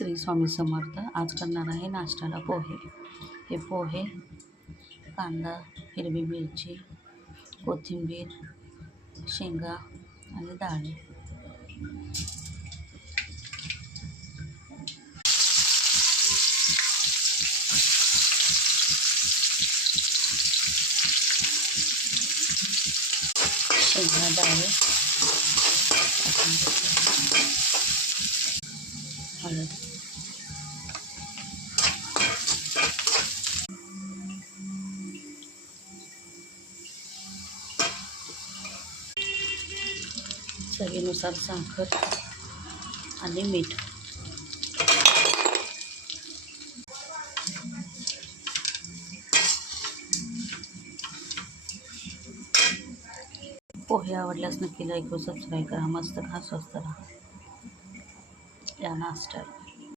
श्री स्वामी समर्थ. आज करणार आहे नाश्त्याला पोहे. हे पोहे कांदा, हिरवी मिरची, कोथिंबीर, शेंगा आणि डाळ. शेंगा, डाळ, हळद, चवीनुसार साखर आणि मीठ. पोहे आवडल्यास नक्की लाईक व सबस्क्राईब करा. मस्त खा, स्वस्त राहा या नाश्त्याला.